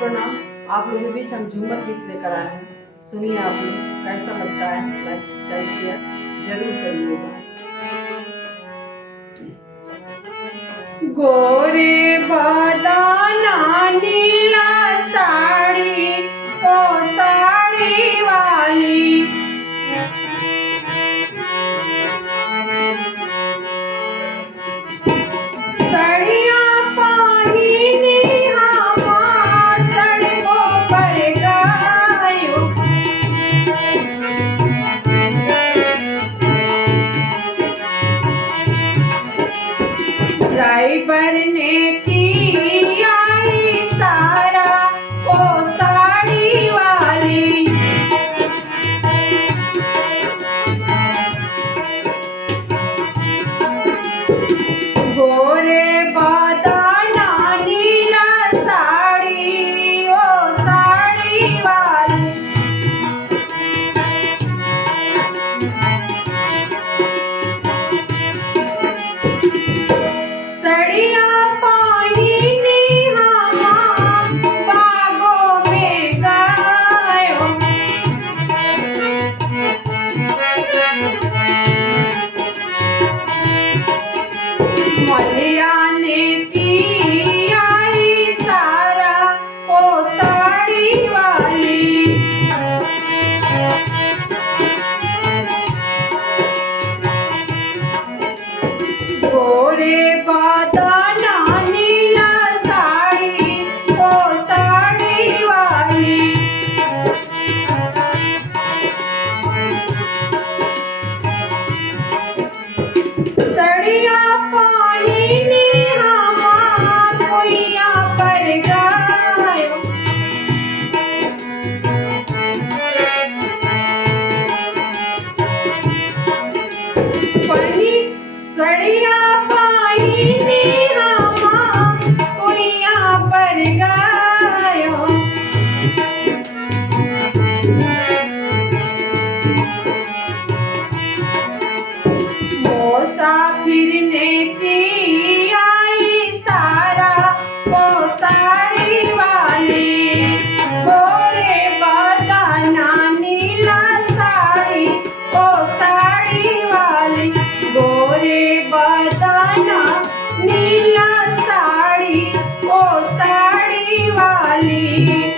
प्रणाम। आप लोगों के बीच हम झूमर गीत लेकर आए हैं। सुनिए, आप लोग कैसा लगता है, लाइक शेयर जरूर करिएगा। गोरे बदाना नीला साड़ी, ओ साड़ी वाली, सड़िया पाहिनी हमा सड़कों पर गायो, ड्राइवर ने की आई सारा, ओ साड़ी वाली, गोरे बदाना नीला साड़ी, ओ साड़ी वाली, सड़िया पाहिनी हमा बागों में गायो, मलिया ने की आई सारा, ओ साड़ी वाली, गोरे बदाना नीला साड़ी, ओ साड़ी वाली, सड़िया पाहिनी हमा कुइया पर गायो, पनी सड़िया पाहिनी हमा कुइया पर गायो, मुसाफिर ने की आई सारा, ओ साड़ी वाली, गोरे बदाना नीला साड़ी, ओ साड़ी वाली, गोरे बदाना नीला साड़ी, ओ साड़ी वाली।